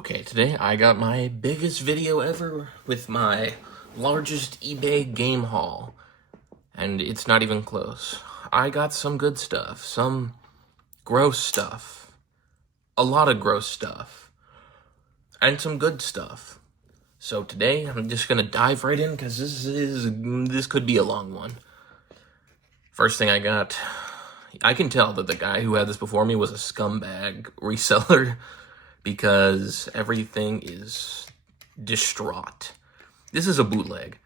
Okay, today I got my biggest video ever with my largest eBay game haul, and it's not even close. I got some good stuff, some gross stuff, a lot of gross stuff, and some good stuff. So today I'm just gonna dive right in because this could be a long one. First thing I got, I can tell that the guy who had this before me was a scumbag reseller because everything is distraught. This is a bootleg.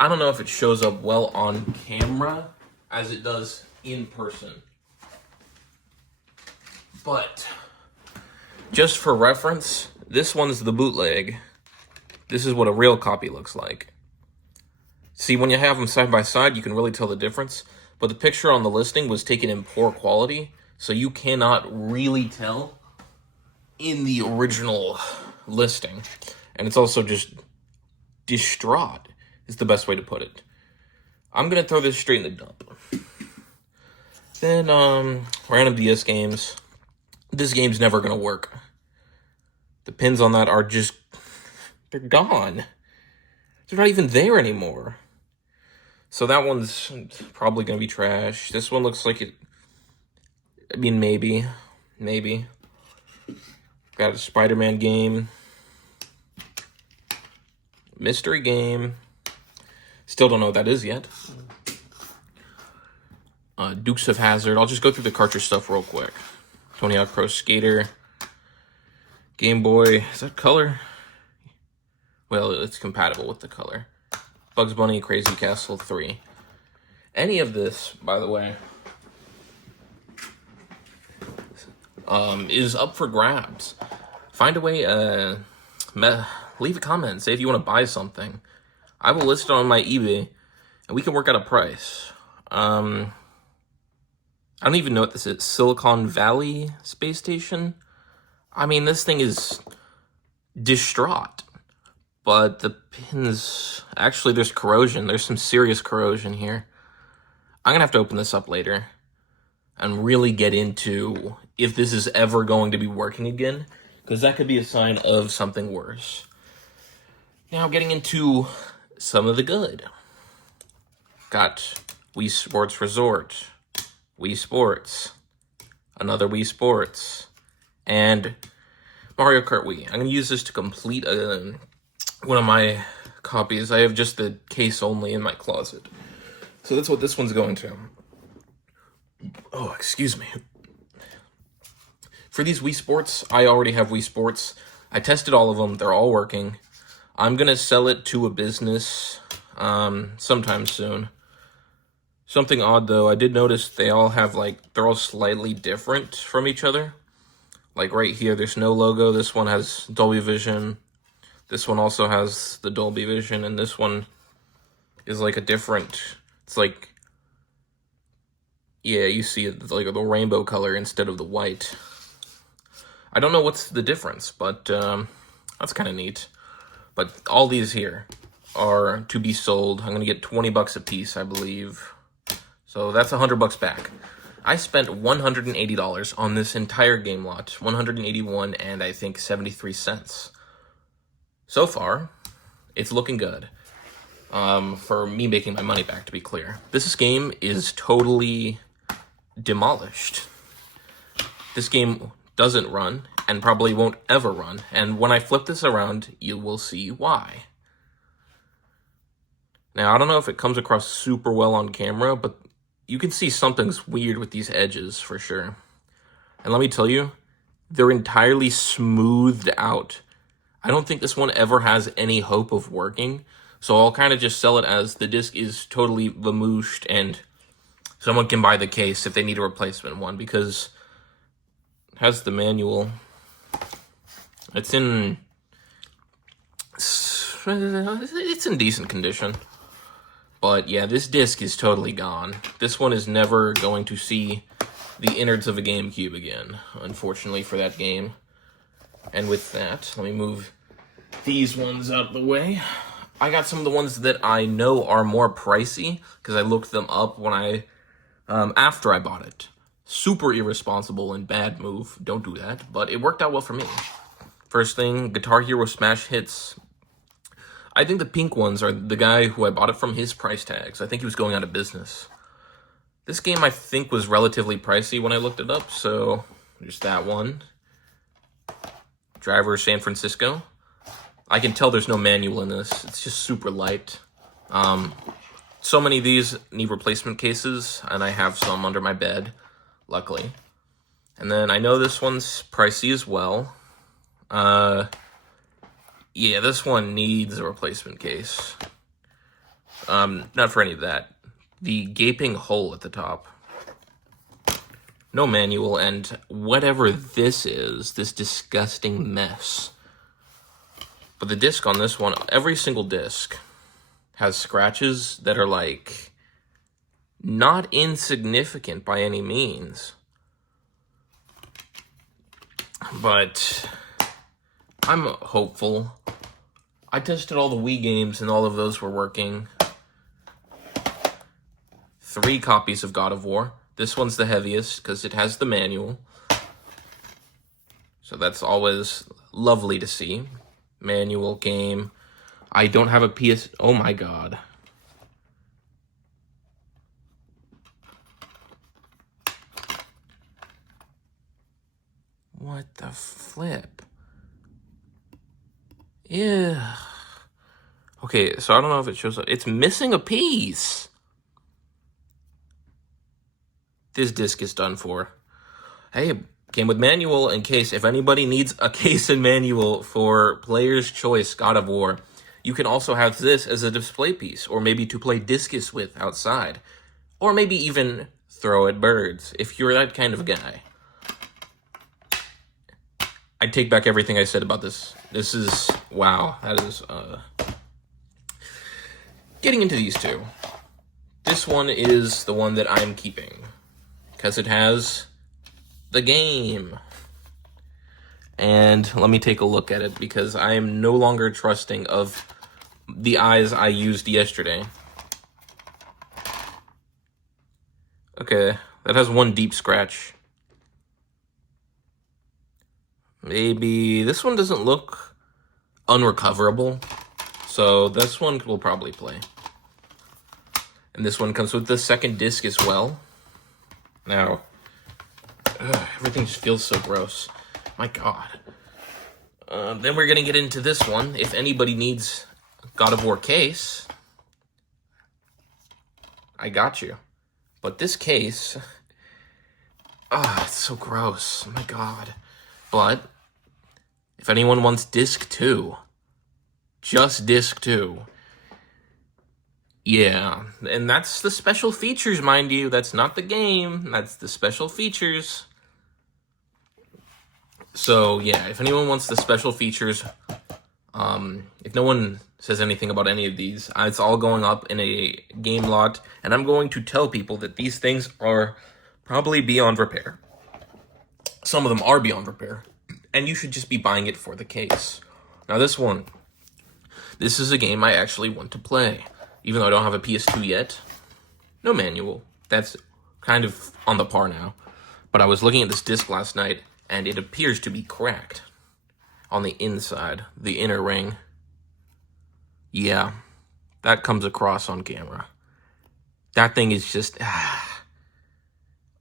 I don't know if it shows up well on camera as it does in person. But just for reference, this one's the bootleg. This is what a real copy looks like. See, when you have them side by side, you can really tell the difference. But the picture on the listing was taken in poor quality, so you cannot really tell in the original listing. And it's also just distraught is the best way to put it. I'm gonna throw this straight in the dump. Then random DS games. This game's never gonna work. The pins on that are just, they're gone. They're not even there anymore. So that one's probably gonna be trash. This one looks like it, I mean, maybe. Got a Spider-Man game. Mystery game. Still don't know what that is yet. Dukes of Hazzard. I'll just go through the cartridge stuff real quick. Tony Hawk Pro Skater. Game Boy. Is that color? Well, it's compatible with the color. Bugs Bunny Crazy Castle 3. Any of this, by the way, is up for grabs. Find a way, leave a comment, say if you want to buy something. I will list it on my eBay, and we can work out a price. I don't even know what this is. Silicon Valley Space Station? I mean, this thing is distraught. But the pins, actually there's corrosion. There's some serious corrosion here. I'm gonna have to open this up later and really get into if this is ever going to be working again, because that could be a sign of something worse. Now getting into some of the good. Got Wii Sports Resort, Wii Sports, another Wii Sports, and Mario Kart Wii. I'm gonna use this to complete one of my copies. I have just the case only in my closet. So that's what this one's going to. Oh, excuse me. For these Wii Sports, I already have Wii Sports. I tested all of them. They're all working. I'm going to sell it to a business sometime soon. Something odd, though. I did notice they all have, they're all slightly different from each other. Like right here, there's no logo. This one has Dolby Vision. This one also has the Dolby Vision, and this one is like a different, it's like, yeah, you see it, like the rainbow color instead of the white. I don't know what's the difference, but that's kind of neat. But all these here are to be sold. I'm going to get 20 bucks a piece, I believe. So that's $100 back. I spent $180 on this entire game lot, 181 and I think 73 cents. So far, it's looking good. For me making my money back, to be clear. This game is totally demolished. This game doesn't run, and probably won't ever run, and when I flip this around, you will see why. Now, I don't know if it comes across super well on camera, but you can see something's weird with these edges, for sure. And let me tell you, they're entirely smoothed out. I don't think this one ever has any hope of working, so I'll kind of just sell it as the disc is totally vamooshed and someone can buy the case if they need a replacement one, because it has the manual. It's in decent condition. But yeah, this disc is totally gone. This one is never going to see the innards of a GameCube again, unfortunately for that game. And with that, let me move these ones out of the way. I got some of the ones that I know are more pricey because I looked them up when after I bought it. Super irresponsible and bad move. Don't do that, but it worked out well for me. First thing, Guitar Hero Smash Hits. I think the pink ones are the guy who I bought it from, his price tags. I think he was going out of business. This game, I think, was relatively pricey when I looked it up, so there's that one. Driver San Francisco. I can tell there's no manual in this. It's just super light. So many of these need replacement cases, and I have some under my bed, luckily. And then I know this one's pricey as well. Yeah, this one needs a replacement case. Not for any of that. The gaping hole at the top. No manual, and whatever this is, this disgusting mess. But the disc on this one, every single disc has scratches that are like not insignificant by any means. But I'm hopeful. I tested all the Wii games and all of those were working. 3 copies of God of War. This one's the heaviest because it has the manual. So that's always lovely to see. Manual game. I don't have a PS... Oh my god. What the flip? Yeah. Okay, so I don't know if it shows up. It's missing a piece. This disc is done for. Hey, came with manual in case if anybody needs a case and manual for Player's Choice God of War. You can also have this as a display piece, or maybe to play discus with outside, or maybe even throw at birds if you're that kind of guy. I take back everything I said about this. This is, wow, that is, getting into these two. This one is the one that I'm keeping, because it has the game. And let me take a look at it, because I am no longer trusting of the eyes I used yesterday. Okay, that has one deep scratch. Maybe this one doesn't look unrecoverable, so this one will probably play. And this one comes with the second disc as well. Now, everything just feels so gross. My god. Then we're gonna get into this one. If anybody needs God of War case, I got you. But this case, it's so gross. Oh my god. But if anyone wants disc 2, just disc 2, yeah, and that's the special features, mind you. That's not the game. That's the special features. So, yeah, if anyone wants the special features, if no one says anything about any of these, it's all going up in a game lot, and I'm going to tell people that these things are probably beyond repair. Some of them are beyond repair, and you should just be buying it for the case. Now, this is a game I actually want to play. Even though I don't have a PS2 yet, no manual. That's kind of on the par now. But I was looking at this disc last night, and it appears to be cracked on the inside, the inner ring. Yeah, that comes across on camera. That thing is just,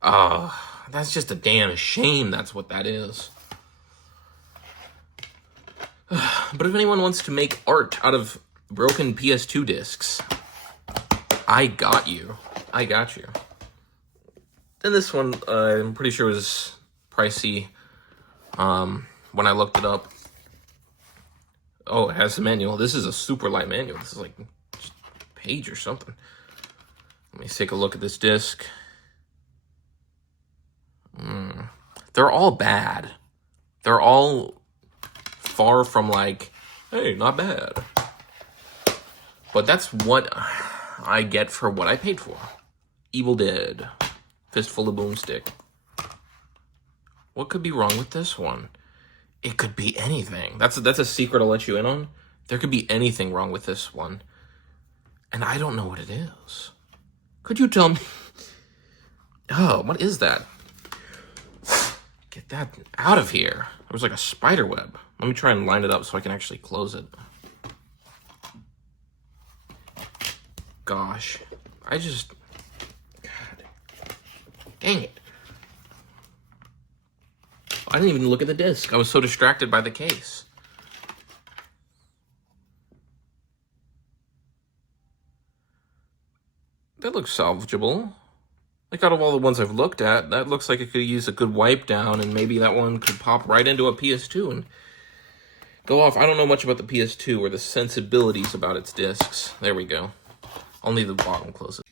that's just a damn shame. That's what that is. But if anyone wants to make art out of broken PS2 discs, I got you. I got you. And this one, I'm pretty sure was pricey when I looked it up. Oh, it has the manual. This is a super light manual. This is like just a page or something. Let me take a look at this disc. They're all bad. They're all far from like, hey, not bad. But that's what I get for what I paid for. Evil Dead. Fistful of Boomstick. What could be wrong with this one? It could be anything. That's a secret I'll let you in on. There could be anything wrong with this one. And I don't know what it is. Could you tell me? Oh, what is that? Get that out of here. It was like a spider web. Let me try and line it up so I can actually close it. Gosh. God. Dang it. I didn't even look at the disc. I was so distracted by the case. That looks salvageable. Like, out of all the ones I've looked at, that looks like it could use a good wipe down, and maybe that one could pop right into a PS2 and go off. I don't know much about the PS2 or the sensibilities about its discs. There we go. I'll need the bottom close it.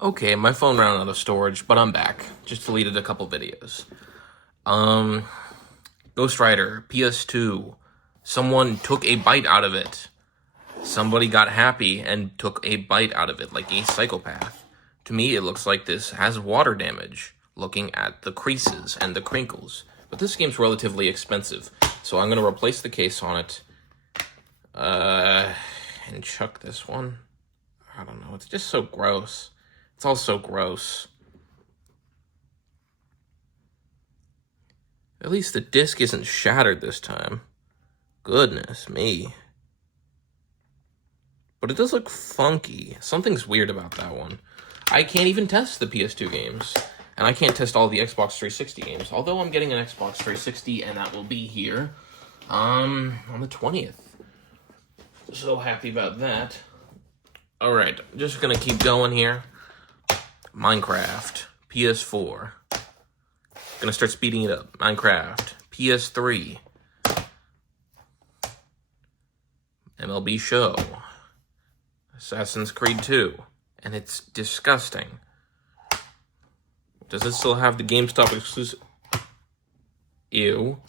Okay, my phone ran out of storage, but I'm back. Just deleted a couple videos. Ghost Rider, PS2. Someone took a bite out of it. Somebody got happy and took a bite out of it, like a psychopath. To me, it looks like this has water damage, looking at the creases and the crinkles. But this game's relatively expensive, so I'm going to replace the case on it. And chuck this one. I don't know, it's just so gross. It's all so gross. At least the disc isn't shattered this time. Goodness me. But it does look funky. Something's weird about that one. I can't even test the PS2 games. And I can't test all the Xbox 360 games. Although I'm getting an Xbox 360, and that will be here on the 20th. So happy about that. Alright, just gonna keep going here. Minecraft, PS4. Gonna start speeding it up. Minecraft, PS3. MLB Show. Assassin's Creed 2. And it's disgusting. Does it still have the GameStop exclusive? Ew.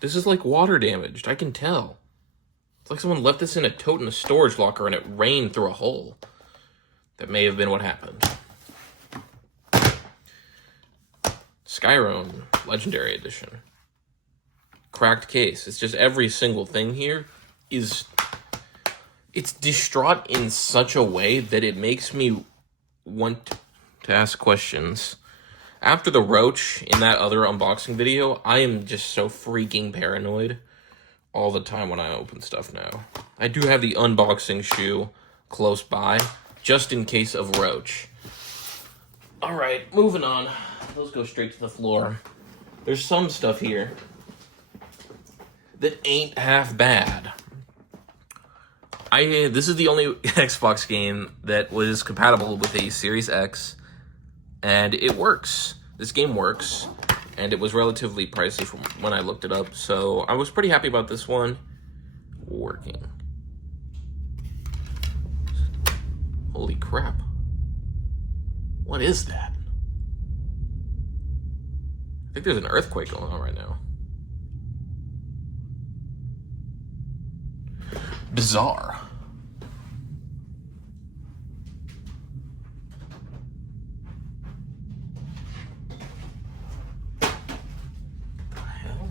This is like water damaged, I can tell. It's like someone left this in a tote in a storage locker and it rained through a hole. That may have been what happened. Skyrim, Legendary Edition. Cracked case. It's just every single thing here is... It's distraught in such a way that it makes me want to ask questions. After the roach in that other unboxing video, I am just so freaking paranoid all the time when I open stuff now. I do have the unboxing shoe close by, just in case of roach. Alright, moving on. Let's go straight to the floor. There's some stuff here that ain't half bad. This is the only Xbox game that was compatible with a Series X, and it works. This game works, and it was relatively pricey from when I looked it up, so I was pretty happy about this one working. Holy crap. What is that? I think there's an earthquake going on right now. Bizarre. The hell?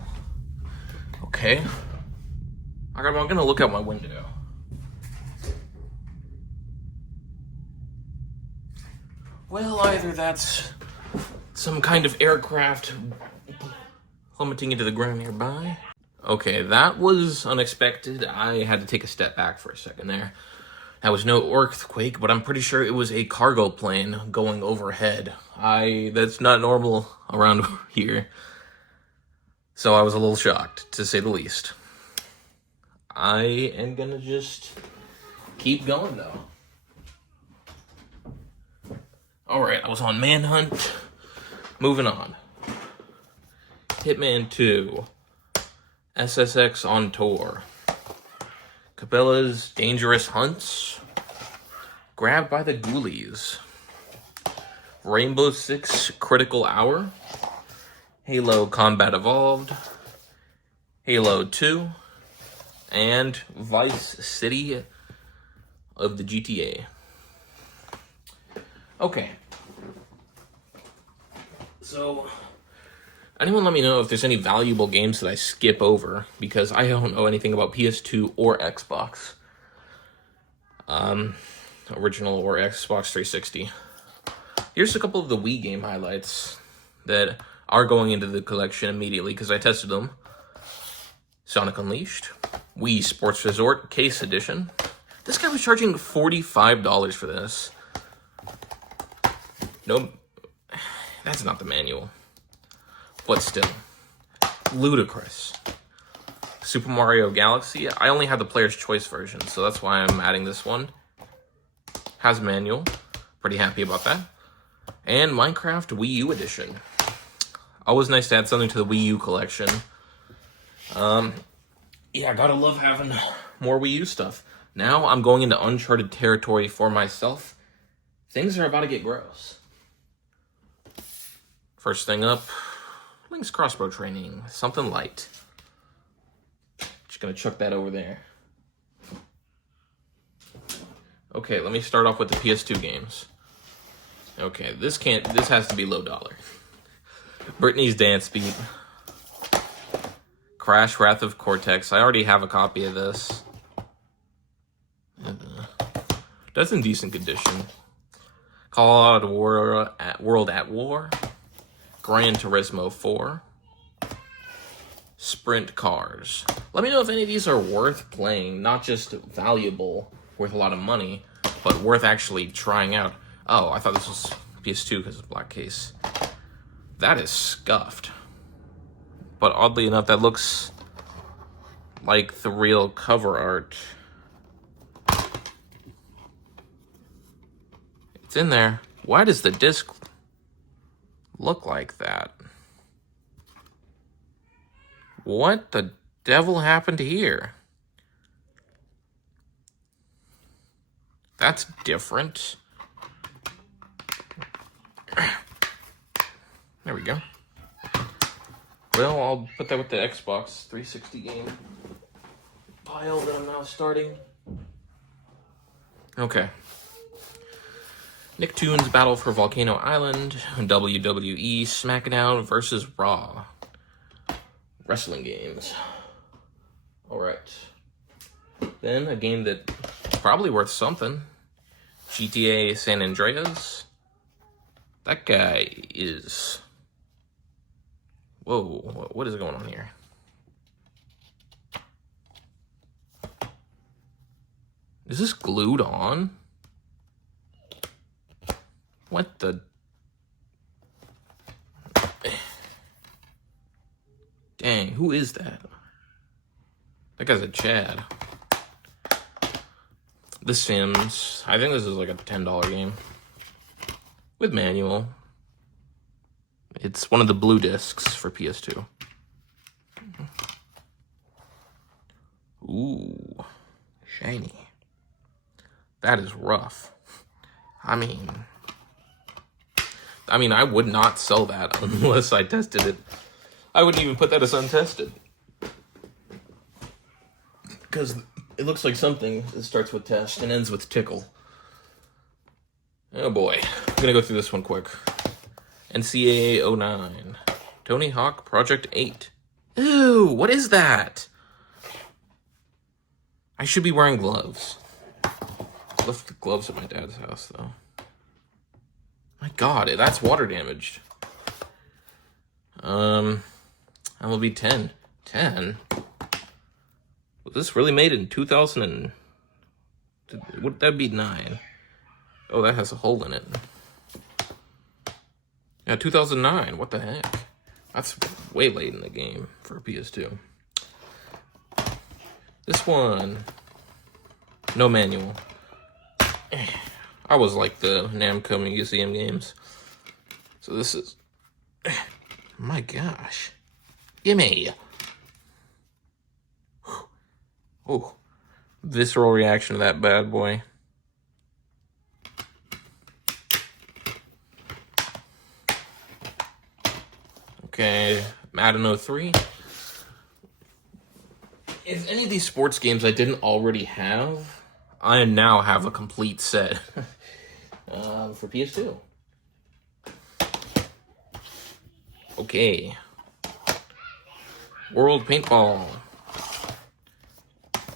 Okay. I'm gonna look out my window. Well, either that's some kind of aircraft plummeting into the ground nearby. Okay, that was unexpected. I had to take a step back for a second there. That was no earthquake, but I'm pretty sure it was a cargo plane going overhead. That's not normal around here. So I was a little shocked, to say the least. I am gonna just keep going, though. Alright, I was on Manhunt. Moving on. Hitman 2. SSX on Tour. Cabela's Dangerous Hunts. Grabbed by the Ghoulies. Rainbow Six Critical Hour. Halo Combat Evolved. Halo 2. And Vice City of the GTA. Okay. So, anyone let me know if there's any valuable games that I skip over, because I don't know anything about PS2 or Xbox. Original or Xbox 360. Here's a couple of the Wii game highlights that are going into the collection immediately because I tested them. Sonic Unleashed, Wii Sports Resort Case Edition. This guy was charging $45 for this. No, that's not the manual. But still, ludicrous. Super Mario Galaxy. I only had the Player's Choice version, so that's why I'm adding this one. Has manual. Pretty happy about that. And Minecraft Wii U Edition. Always nice to add something to the Wii U collection. Yeah, gotta love having more Wii U stuff. Now I'm going into uncharted territory for myself. Things are about to get gross. First thing up, Link's crossbow training. Something light. Just gonna chuck that over there. Okay, let me start off with the PS2 games. Okay, this has to be low dollar. Britney's Dance Beat. Crash Wrath of Cortex. I already have a copy of this. That's in decent condition. Call Out World at War. Gran Turismo 4. Sprint Cars. Let me know if any of these are worth playing, not just valuable, worth a lot of money, but worth actually trying out. Oh, I thought this was PS2 because it's a black case. That is scuffed. But oddly enough, that looks like the real cover art. It's in there. Why does the disc look like that? What the devil happened here? That's different. There we go. Well, I'll put that with the Xbox 360 game pile that I'm now starting. Okay. Nicktoons Battle for Volcano Island, WWE SmackDown versus Raw. Wrestling games. Alright. Then a game that's probably worth something. GTA San Andreas. That guy is... Whoa, what is going on here? Is this glued on? What the... Dang, who is that? That guy's a Chad. The Sims. I think this is like a $10 game. With manual. It's one of the blue discs for PS2. Ooh. Shiny. That is rough. I mean, I would not sell that unless I tested it. I wouldn't even put that as untested. Because it looks like something that starts with test and ends with tickle. Oh boy. I'm gonna go through this one quick. NCAA 09. Tony Hawk Project 8. Ew, what is that? I should be wearing gloves. I left the gloves at my dad's house, though. My god, that's water damaged. MLB 10. 10? Was this really made in 2000 and... Would that be 9? Oh, that has a hole in it. Yeah, 2009. What the heck? That's way late in the game for a PS2. This one. No manual. I was like the Namco Museum games. So this is... My gosh. Gimme. Oh. Visceral reaction to that bad boy. Okay, Madden 03. If any of these sports games I didn't already have, I now have a complete set for PS2. Okay. World Paintball.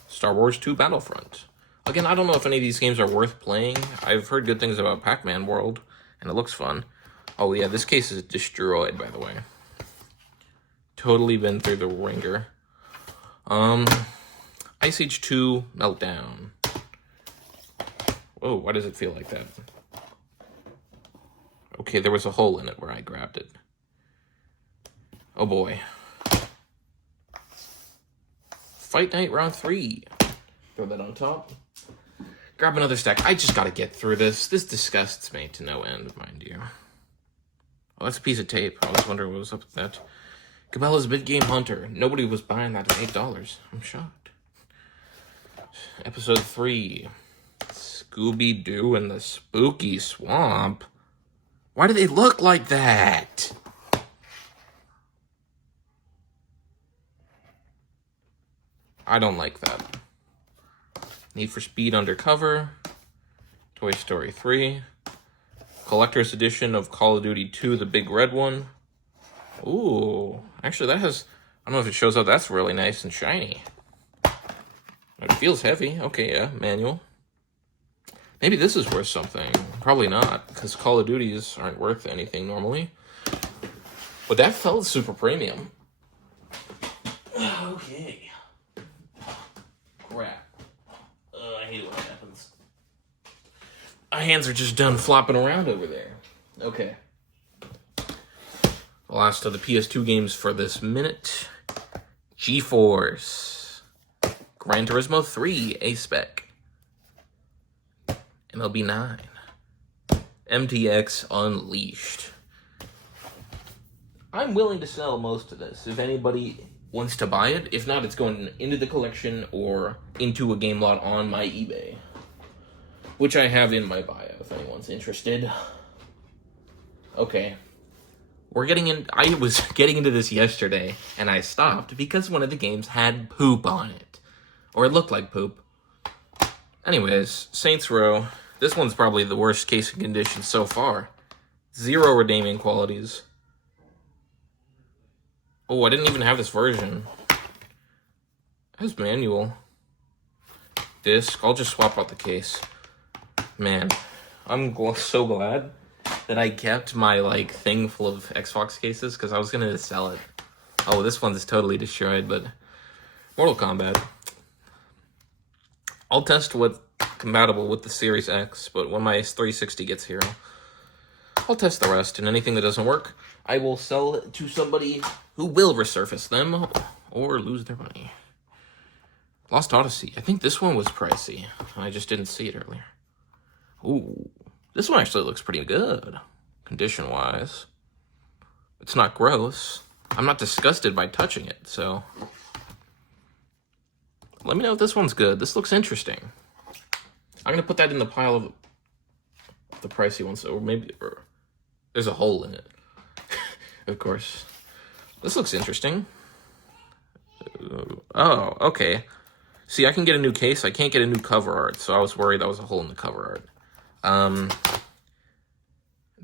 Star Wars 2 Battlefront. Again, I don't know if any of these games are worth playing. I've heard good things about Pac-Man World, and it looks fun. Oh yeah, this case is destroyed, by the way. Totally been through the ringer. Ice Age 2 Meltdown. Whoa, why does it feel like that? Okay, there was a hole in it where I grabbed it. Oh boy. Fight Night Round 3. Throw that on top. Grab another stack. I just gotta get through this. This disgusts me to no end, mind you. Oh, that's a piece of tape. I was wondering what was up with that. Cabela's Big Game Hunter. Nobody was buying that at $8. I'm shocked. Episode 3. Scooby-Doo and the Spooky Swamp. Why do they look like that? I don't like that. Need for Speed Undercover. Toy Story 3. Collector's Edition of Call of Duty 2, the big red one. Ooh, actually that has, I don't know if it shows up, that's really nice and shiny. It feels heavy. Okay, yeah, manual. Maybe this is worth something. Probably not, because Call of Duties aren't worth anything normally. But that felt super premium. Okay. Crap. I hate it when that happens. My hands are just done flopping around over there. Okay. The last of the PS2 games for this minute. GeForce. Gran Turismo 3 A-Spec. MLB 9. MTX Unleashed. I'm willing to sell most of this if anybody wants to buy it. If not, it's going into the collection or into a game lot on my eBay, which I have in my bio if anyone's interested. Okay. I was getting into this yesterday, and I stopped because one of the games had poop on it. Or it looked like poop. Anyways, Saints Row. This one's probably the worst case of condition so far. 0 redeeming qualities. Oh, I didn't even have this version. It has manual. Disc. I'll just swap out the case. Man, I'm so glad that I kept my, thing full of Xbox cases, because I was going to sell it. Oh, this one's totally destroyed, but Mortal Kombat. I'll test what's compatible with the Series X, but when my 360 gets here, I'll test the rest, and anything that doesn't work, I will sell it to somebody who will resurface them, or lose their money. Lost Odyssey. I think this one was pricey. I just didn't see it earlier. Ooh. This one actually looks pretty good, condition-wise. It's not gross. I'm not disgusted by touching it, so let me know if this one's good. This looks interesting. I'm going to put that in the pile of the pricey ones, or maybe there's a hole in it, of course. This looks interesting. Oh, okay. See, I can get a new case. I can't get a new cover art, so I was worried that was a hole in the cover art.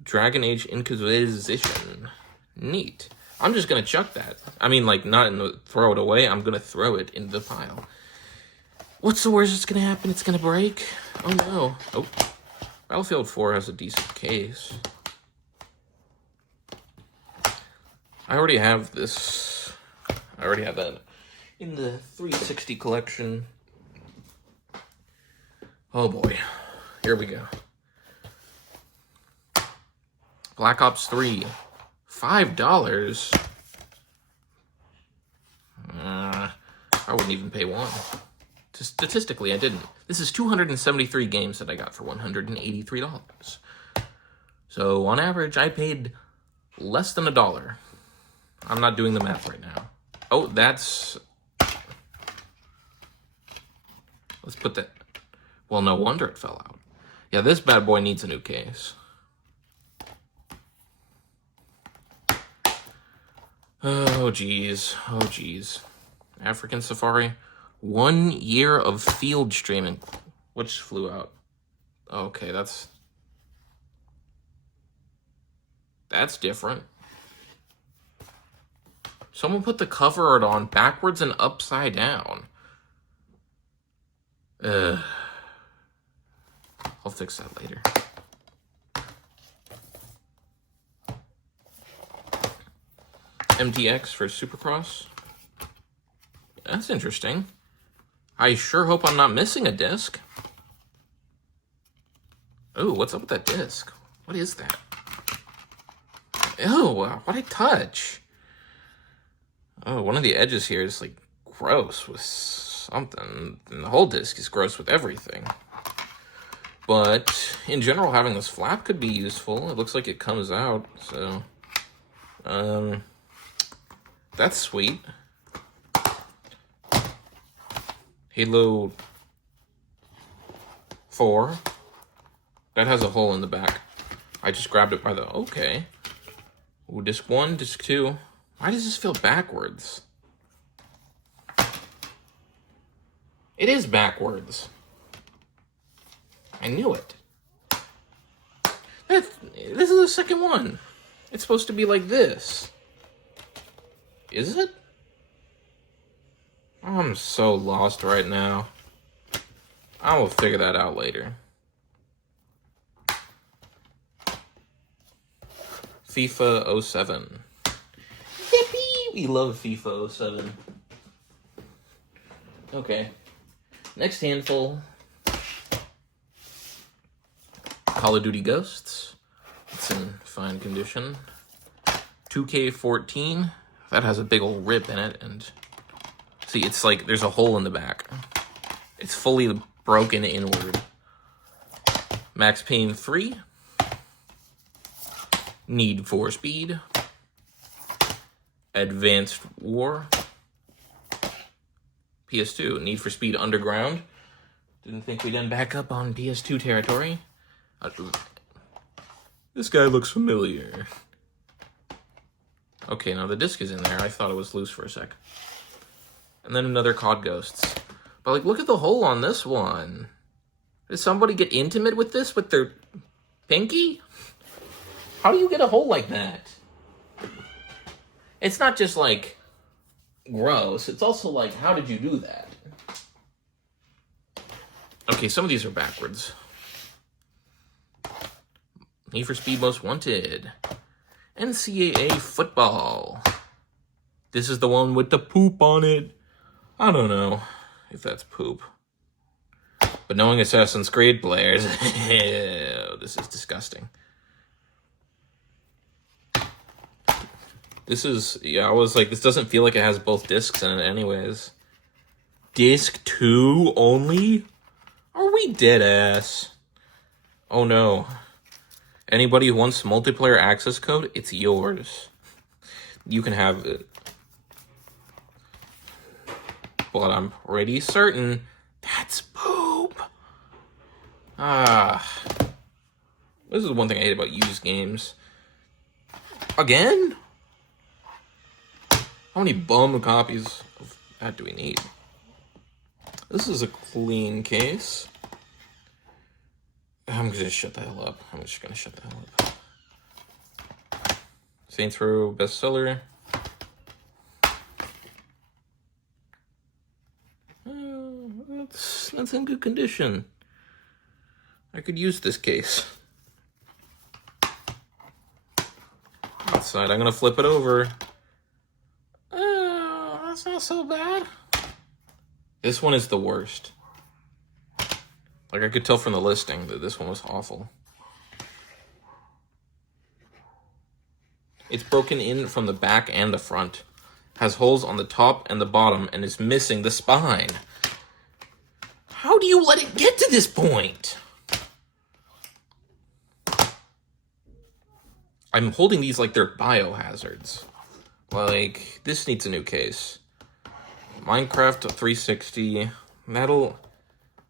Dragon Age Inquisition. Neat. I'm just gonna chuck that. I mean, not throw it away. I'm gonna throw it into the pile. What's the worst that's gonna happen? It's gonna break? Oh no. Oh. Battlefield 4 has a decent case. I already have this. I already have that in the 360 collection. Oh boy. Here we go. Black Ops 3. $5? I wouldn't even pay one. Statistically, I didn't. This is 273 games that I got for $183. So, on average, I paid less than $1. I'm not doing the math right now. Oh, that's... Let's put that... Well, no wonder it fell out. Yeah, this bad boy needs a new case. Oh, geez. Oh, geez. African Safari. 1 year of field streaming. Which flew out? Okay, that's different. Someone put the cover art on backwards and upside down. I'll fix that later. MTX for Supercross. That's interesting. I sure hope I'm not missing a disc. Oh, what's up with that disc? What is that? Ew, what I touch? Oh, one of the edges here is like gross with something. And the whole disc is gross with everything. But in general, having this flap could be useful. It looks like it comes out, so that's sweet. Halo 4. That has a hole in the back. I just grabbed it by the... Okay. Ooh, disc 1, disc 2. Why does this feel backwards? It is backwards. I knew it. This is the second one. It's supposed to be like this. Is it? I'm so lost right now. I will figure that out later. FIFA 07. Yippee! We love FIFA 07. Okay. Next handful. Call of Duty Ghosts. It's in fine condition. 2K14. That has a big old rip in it, and see, it's like there's a hole in the back. It's fully broken inward. Max Payne 3. Need for Speed. Advanced War. PS2. Need for Speed Underground. Didn't think we'd end back up on PS2 territory. This guy looks familiar. Okay, now the disc is in there. I thought it was loose for a sec. And then another COD Ghosts. But, like, look at the hole on this one. Did somebody get intimate with this with their pinky? How do you get a hole like that? It's not just, like, gross. It's also, like, how did you do that? Okay, some of these are backwards. Need for Speed Most Wanted. NCAA Football. This is the one with the poop on it. I don't know if that's poop. But knowing Assassin's Creed players, this is disgusting. This is, yeah, I was like, this doesn't feel like it has both discs in it anyways. Disc 2 only? Are we dead ass? Oh no. Anybody who wants multiplayer access code, it's yours. You can have it. But I'm pretty certain that's poop. This is one thing I hate about used games. Again? How many bum copies of that do we need? This is a clean case. I'm gonna shut the hell up. I'm just gonna shut the hell up. Saints Row bestseller. That's in good condition. I could use this case. Outside, I'm gonna flip it over. That's not so bad. This one is the worst. Like, I could tell from the listing that this one was awful. It's broken in from the back and the front. Has holes on the top and the bottom and is missing the spine. How do you let it get to this point? I'm holding these like they're biohazards. Like, this needs a new case. Minecraft 360.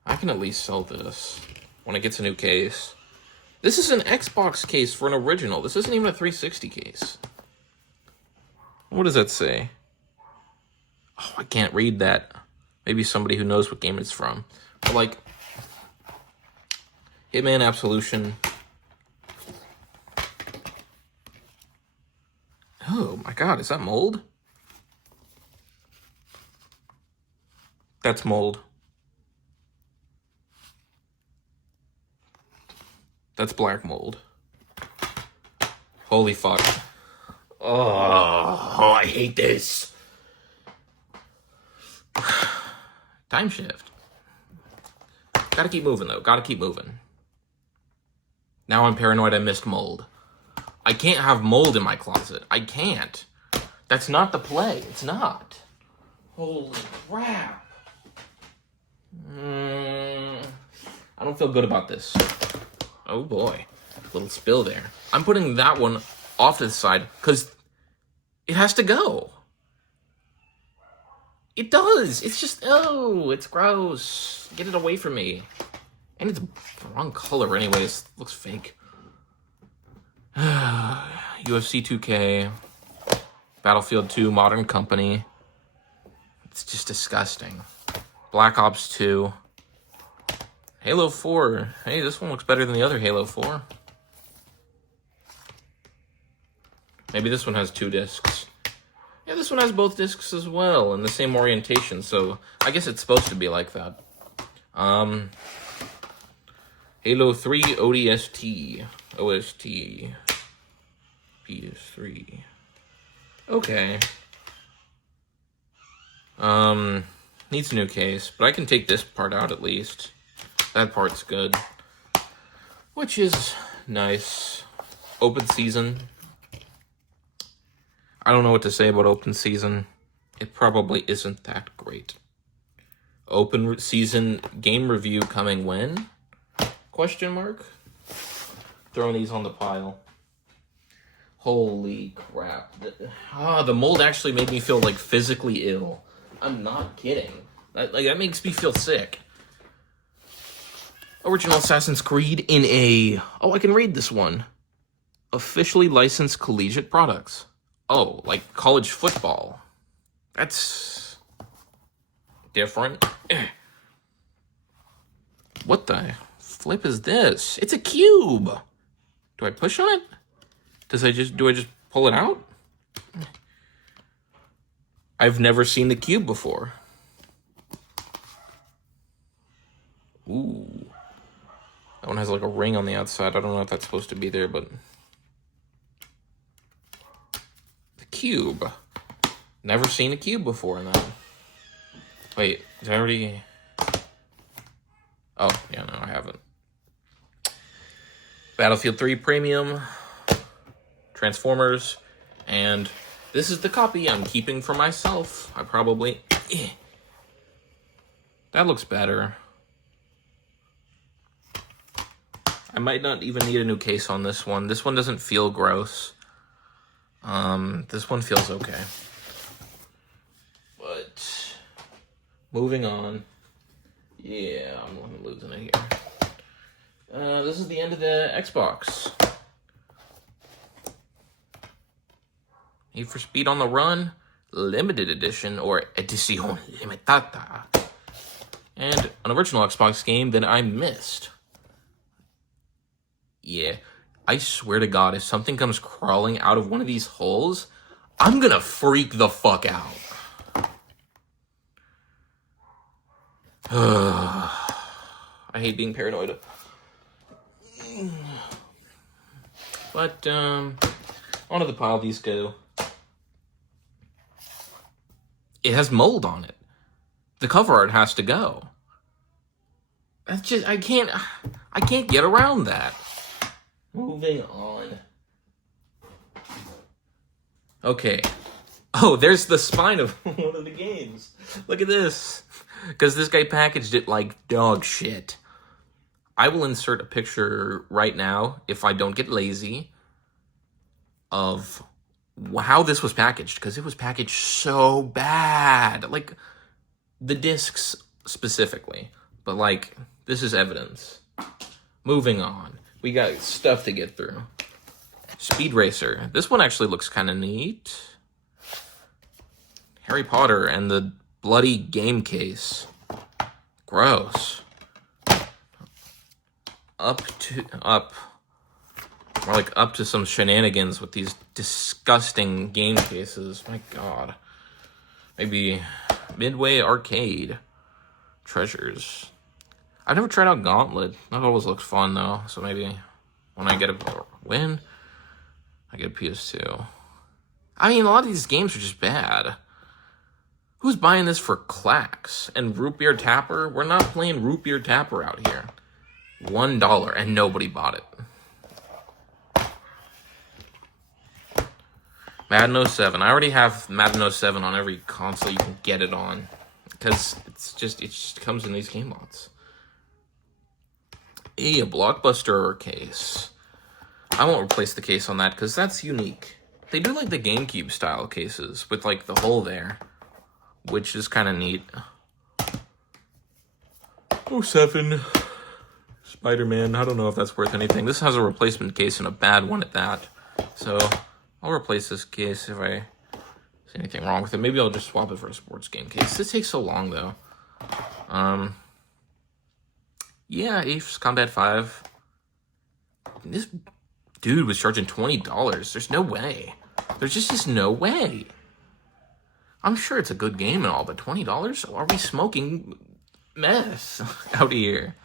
I can at least sell this when it gets a new case. This is an Xbox case for an original. This isn't even a 360 case. What does that say? Oh, I can't read that. Maybe somebody who knows what game it's from. But, like, Hitman Absolution. Oh my god, is that mold? That's mold. That's black mold. Holy fuck. Oh, I hate this. Time shift. Gotta keep moving, though. Gotta keep moving. Now I'm paranoid I missed mold. I can't have mold in my closet. I can't. That's not the play. It's not. Holy crap. I don't feel good about this. Oh boy. Little spill there. I'm putting that one off to the side because it has to go. It does. It's just, oh, it's gross. Get it away from me. And it's the wrong color anyways. Looks fake. UFC 2K. Battlefield 2 Modern Company. It's just disgusting. Black Ops 2. Halo 4. Hey, this one looks better than the other Halo 4. Maybe this one has 2 discs. Yeah, this one has both discs as well, and the same orientation, so I guess it's supposed to be like that. Halo 3 ODST. OST. PS3. Okay. Needs a new case, but I can take this part out at least. That part's good. Which is nice. Open season. I don't know what to say about open season. It probably isn't that great. Open season game review coming when? Question mark? Throwing these on the pile. Holy crap. The mold actually made me feel like physically ill. I'm not kidding. That makes me feel sick. Original Assassin's Creed in a... Oh, I can read this one. Officially licensed collegiate products. Oh, like college football. That's different. What the flip is this? It's a cube. Do I push on it? Do I just pull it out? I've never seen the cube before. Ooh. That one has like a ring on the outside. I don't know if that's supposed to be there, but... Cube. Never seen a cube before in that. Wait, did I already... Oh, yeah, no, I haven't. Battlefield 3 Premium, Transformers, and this is the copy I'm keeping for myself. I probably... That looks better. I might not even need a new case on this one. This one doesn't feel gross. This one feels okay. But, moving on. Yeah, I'm losing it here. This is the end of the Xbox. Need for Speed on the Run, Limited Edition, or Edición Limitada. And an original Xbox game that I missed. Yeah. I swear to God, if something comes crawling out of one of these holes, I'm gonna freak the fuck out. I hate being paranoid. But, onto the pile these go. It has mold on it. The cover art has to go. That's just, I can't get around that. Moving on. Okay. Oh, there's the spine of one of the games. Look at this. Because this guy packaged it like dog shit. I will insert a picture right now, if I don't get lazy, of how this was packaged. Because it was packaged so bad. Like, the discs specifically. But, like, this is evidence. Moving on. We got stuff to get through. Speed Racer. This one actually looks kind of neat. Harry Potter and the bloody game case. Gross. Up. More like up to some shenanigans with these disgusting game cases. My God. Maybe Midway Arcade. Treasures. I've never tried out Gauntlet. That always looks fun, though. So maybe when I get a win, I get a PS2. I mean, a lot of these games are just bad. Who's buying this for clacks? And Root Beer Tapper? We're not playing Root Beer Tapper out here. $1, and nobody bought it. Madden 07. I already have Madden 07 on every console you can get it on. Because it just comes in these game lots. A Blockbuster case. I won't replace the case on that because that's unique. They do like the GameCube style cases with like the hole there, which is kind of neat. 07. Spider-Man. I don't know if that's worth anything. This has a replacement case and a bad one at that. So I'll replace this case if I see anything wrong with it. Maybe I'll just swap it for a sports game case. This takes so long though. Yeah, Ace Combat 5. This dude was charging $20. There's no way. There's just no way. I'm sure it's a good game and all, but $20? Are we smoking mess out here?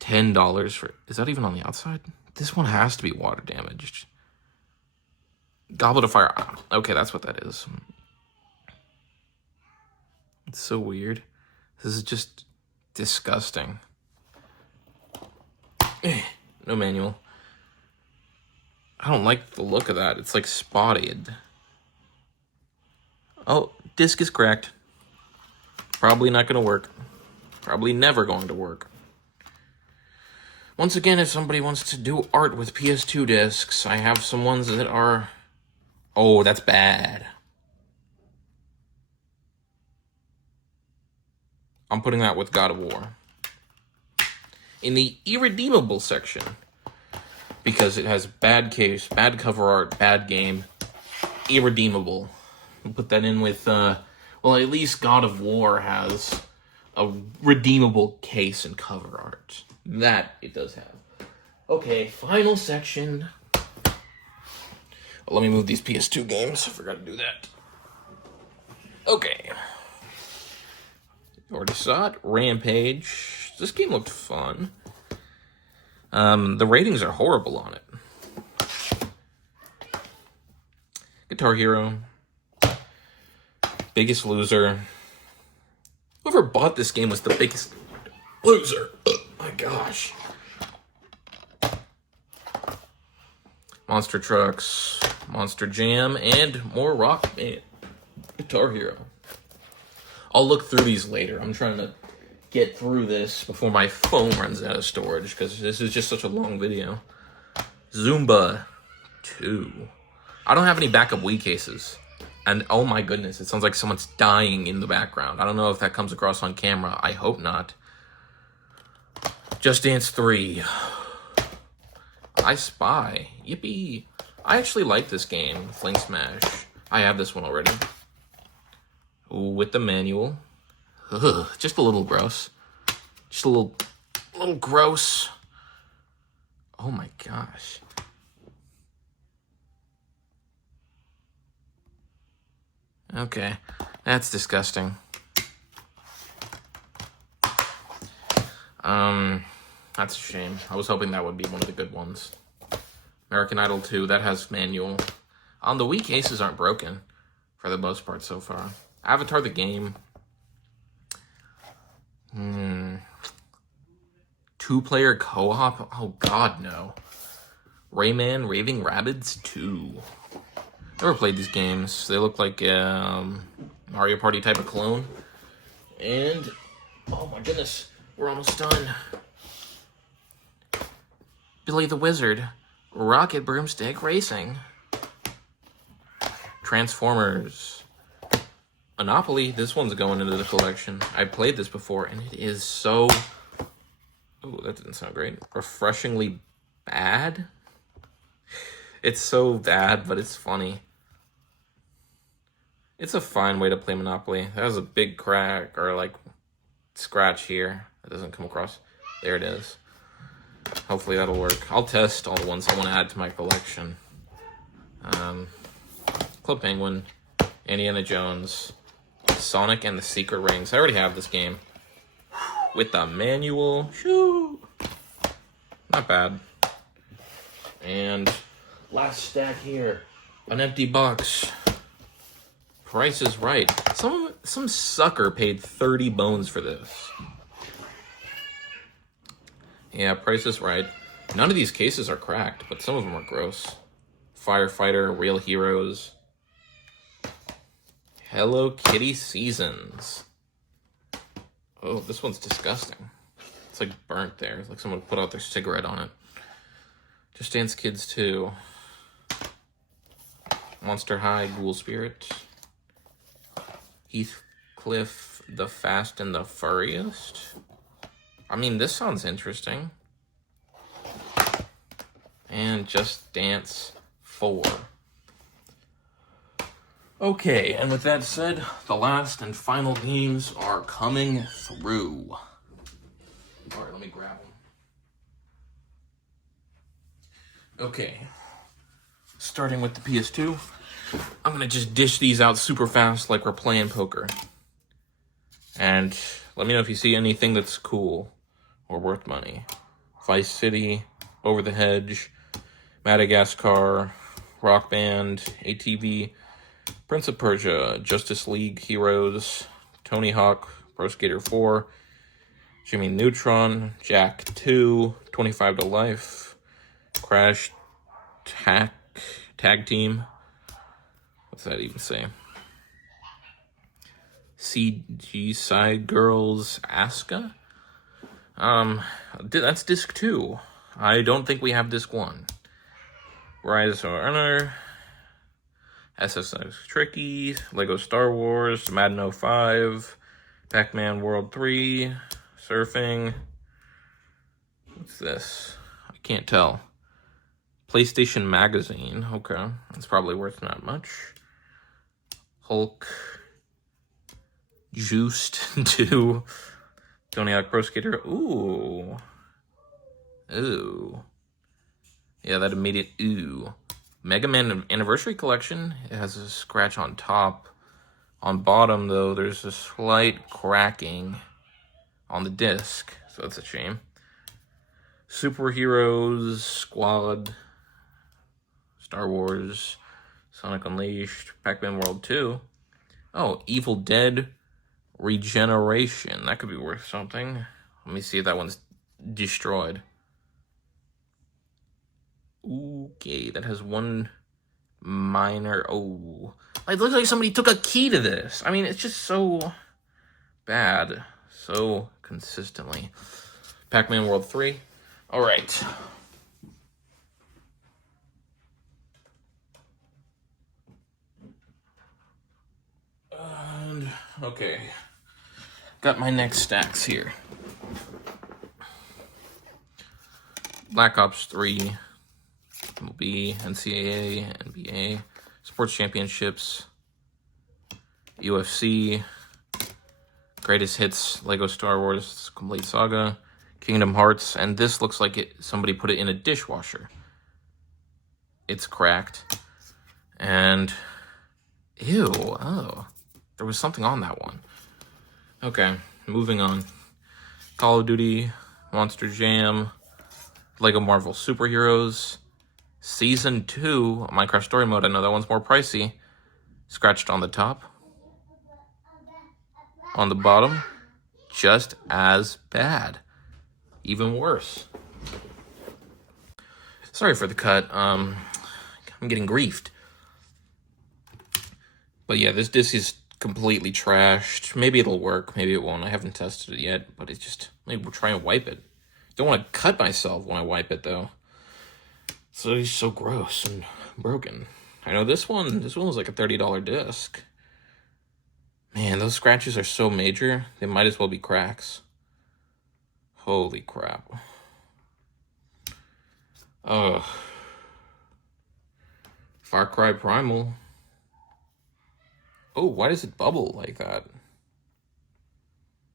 $10 for... Is that even on the outside? This one has to be water damaged. Goblet of Fire. Okay, that's what that is. It's so weird. This is just disgusting. No manual. I don't like the look of that. It's like spotted. Oh, disc is cracked. Probably not going to work. Probably never going to work. Once again, if somebody wants to do art with PS2 discs, I have some ones that are... Oh, that's bad. I'm putting that with God of War. In the irredeemable section, because it has bad case, bad cover art, bad game, irredeemable. I'll put that in with, well, at least God of War has a redeemable case and cover art. That it does have. Okay, final section. Well, let me move these PS2 games. I forgot to do that. Okay. You already saw it. Rampage. This game looked fun. The ratings are horrible on it. Guitar Hero. Biggest Loser. Whoever bought this game was the biggest loser. Oh my gosh. Monster Trucks, Monster Jam, and more Rock Band. Guitar Hero. I'll look through these later. I'm trying to get through this before my phone runs out of storage, because this is just such a long video. Zumba 2. I don't have any backup Wii cases. And oh my goodness, it sounds like someone's dying in the background. I don't know if that comes across on camera. I hope not. Just Dance 3. I Spy. Yippee. I actually like this game, Fling Smash. I have this one already. Ooh, with the manual. Ugh, just a little gross. Just a little gross. Oh my gosh. Okay, that's disgusting. That's a shame. I was hoping that would be one of the good ones. American Idol 2, that has manual. The Wii cases aren't broken, for the most part so far. Avatar the game. 2-player co-op? Oh god, no. Rayman Raving Rabbids 2. Never played these games. They look like Mario Party type of clone. And, oh my goodness, we're almost done. Billy the Wizard. Rocket Broomstick Racing. Transformers. Monopoly. This one's going into the collection. I played this before, and it is so... Oh, that didn't sound great. Refreshingly bad? It's so bad, but it's funny. It's a fine way to play Monopoly. That was a big crack, or like, scratch here. That doesn't come across. There it is. Hopefully that'll work. I'll test all the ones I want to add to my collection. Club Penguin, Indiana Jones, Sonic and the Secret Rings. I already have this game. With the manual. Shoo! Not bad. And last stack here. An empty box. Price is Right. Some sucker paid 30 bones for this. Yeah, Price is Right. None of these cases are cracked, but some of them are gross. Firefighter, Real Heroes. Hello Kitty Seasons. Oh, this one's disgusting. It's like burnt there. It's like someone put out their cigarette on it. Just Dance Kids 2. Monster High, Ghoul Spirit. Heathcliff, The Fast and the Furriest. I mean, this sounds interesting. And Just Dance 4. Okay, and with that said, the last and final games are coming through. Alright, let me grab them. Okay. Starting with the PS2. I'm gonna just dish these out super fast like we're playing poker. And let me know if you see anything that's cool or worth money. Vice City, Over the Hedge, Madagascar, Rock Band, ATV, Prince of Persia, Justice League Heroes, Tony Hawk, Pro Skater 4, Jimmy Neutron, Jack 2, 25 to Life, Crash Tag Team. What's that even say? CG Side Girls Asuka? That's disc 2. I don't think we have disc 1. Rise of Honor, SSX Tricky, Lego Star Wars, Madden 05, Pac-Man World 3, Surfing. What's this? I can't tell. PlayStation Magazine. Okay, that's probably worth not much. Hulk, Juiced 2, Tony Hawk Pro Skater. Ooh. Yeah, that immediate ooh. Mega Man Anniversary Collection. It has a scratch on top. On bottom, though, there's a slight cracking on the disc, so that's a shame. Superheroes, Squad, Star Wars, Sonic Unleashed, Pac-Man World 2. Oh, Evil Dead Regeneration. That could be worth something. Let me see if that one's destroyed. Okay, that has one minor... Oh, it looks like somebody took a key to this. I mean, it's just so bad. So consistently. Pac-Man World 3. All right. And, okay. Got my next stacks here. Black Ops 3. MLB, NCAA, NBA, Sports Championships, UFC, Greatest Hits, Lego Star Wars Complete Saga, Kingdom Hearts, and this looks like somebody put it in a dishwasher. It's cracked. And, ew, oh, there was something on that one. Okay, moving on. Call of Duty, Monster Jam, Lego Marvel Superheroes, Season 2, Minecraft Story Mode. I know that one's more pricey. Scratched on the top. On the bottom, just as bad. Even worse. Sorry for the cut. I'm getting griefed. But yeah, this disc is completely trashed. Maybe it'll work, maybe it won't. I haven't tested it yet, but it's just, maybe we'll try and wipe it. Don't want to cut myself when I wipe it, though. So it's so gross and broken. I know this one was like a $30 disc. Man, those scratches are so major, they might as well be cracks. Holy crap. Ugh. Far Cry Primal. Oh, why does it bubble like that?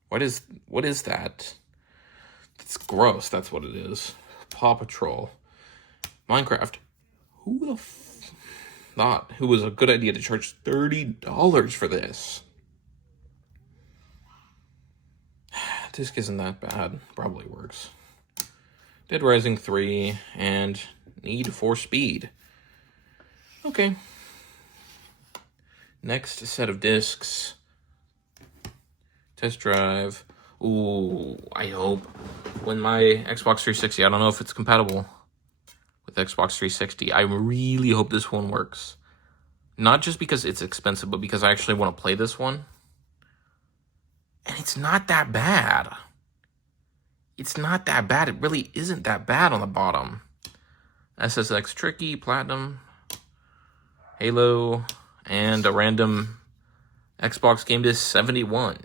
What is that? It's gross, that's what it is. Paw Patrol. Minecraft. Who the thought it was a good idea to charge $30 for this? Disc isn't that bad. Probably works. Dead Rising 3 and Need for Speed. Okay, Next set of discs. Test drive. Ooh, I hope. When my Xbox 360, I don't know if it's compatible with Xbox 360. I really hope this one works. Not just because it's expensive, but because I actually want to play this one. And it's not that bad. It's not that bad. It really isn't that bad on the bottom. SSX Tricky, Platinum, Halo, and a random Xbox Game Disc 71.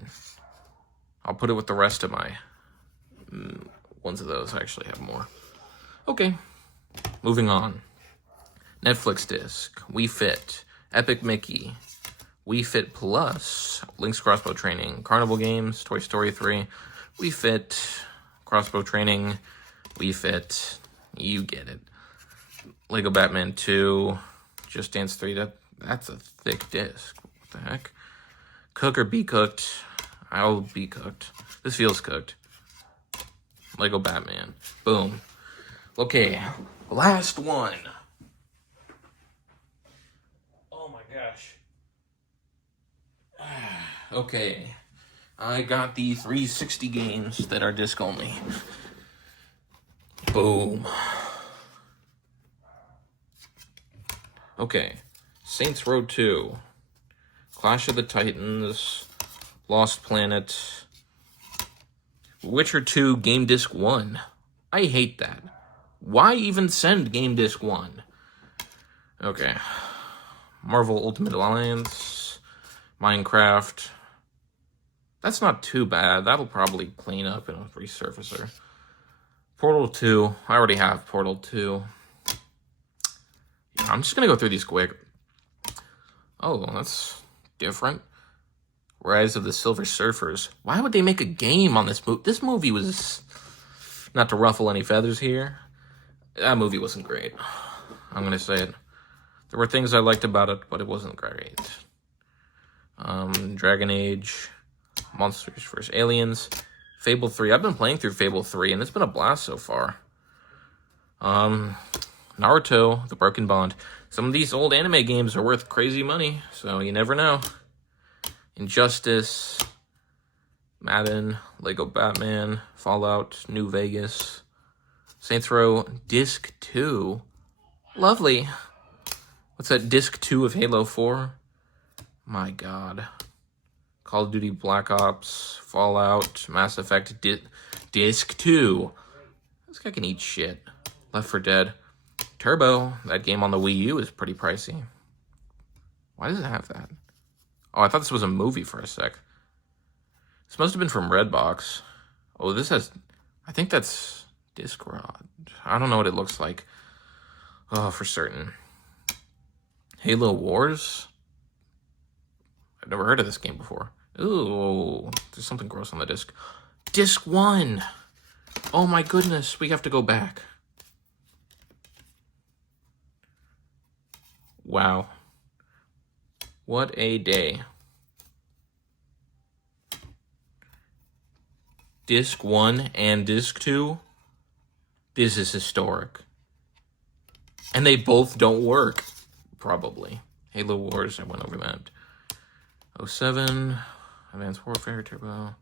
I'll put it with the rest of my ones of those. I actually have more. Okay, moving on. Netflix disc, Wii Fit, Epic Mickey, Wii Fit Plus, Link's Crossbow Training, Carnival Games, Toy Story 3, Wii Fit, Crossbow Training, Wii Fit, you get it. Lego Batman 2, Just Dance 3, that's a thick disc. What the heck? Cook or Be Cooked, I'll be cooked. This feels cooked. Lego Batman, boom. Okay, last one. Oh my gosh. Okay, I got the 360 games that are disc only. Boom. Okay, Saints Row 2, Clash of the Titans, Lost Planet, Witcher 2 Game Disc 1. I hate that. Why even send Game Disc 1? Okay. Marvel Ultimate Alliance, Minecraft. That's not too bad. That'll probably clean up in a resurfacer. Portal 2. I already have Portal 2. I'm just going to go through these quick. Oh, that's different. Rise of the Silver Surfers. Why would they make a game on this movie? This movie was, not to ruffle any feathers here, that movie wasn't great. I'm going to say it. There were things I liked about it, but it wasn't great. Dragon Age, Monsters vs. Aliens, Fable 3. I've been playing through Fable 3, and it's been a blast so far. Naruto, The Broken Bond. Some of these old anime games are worth crazy money, so you never know. Injustice, Madden, Lego Batman, Fallout, New Vegas, Saints Row Disc 2. Lovely. What's that, Disc 2 of Halo 4? My god. Call of Duty Black Ops, Fallout, Mass Effect Disc 2. This guy can eat shit. Left 4 Dead. Turbo, that game on the Wii U is pretty pricey. Why does it have that? Oh, I thought this was a movie for a sec. This must have been from Redbox. Oh, this has... I think that's Discrod. I don't know what it looks like. Oh, for certain. Halo Wars? I've never heard of this game before. Ooh, there's something gross on the disc. Disc 1! Oh my goodness, we have to go back. Wow. What a day. Disc 1 and Disc 2? This is historic. And they both don't work. Probably. Halo Wars, I went over that. 07, Advanced Warfare, Turbo,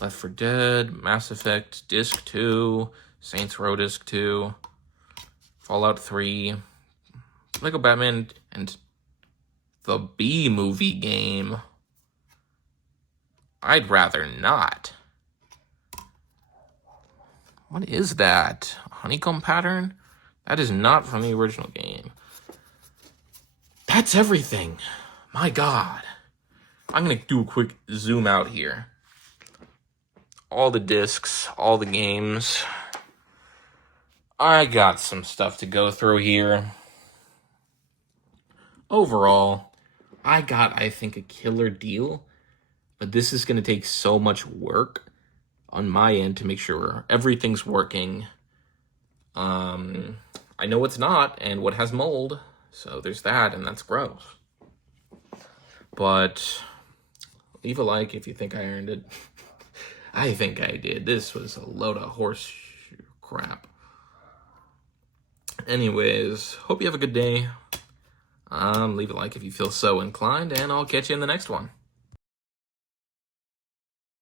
Left 4 Dead, Mass Effect, Disc 2, Saints Row Disc 2, Fallout 3, Lego Batman, and the B-movie game. I'd rather not. What is that? A honeycomb pattern? That is not from the original game. That's everything. My god. I'm going to do a quick zoom out here. All the discs, all the games. I got some stuff to go through here. Overall, I got, I think, a killer deal. But this is going to take so much work on my end to make sure everything's working. I know what's not and what has mold. So there's that, and that's gross. But leave a like if you think I earned it. I think I did. This was a load of horse crap. Anyways, hope you have a good day. Leave a like if you feel so inclined, and I'll catch you in the next one.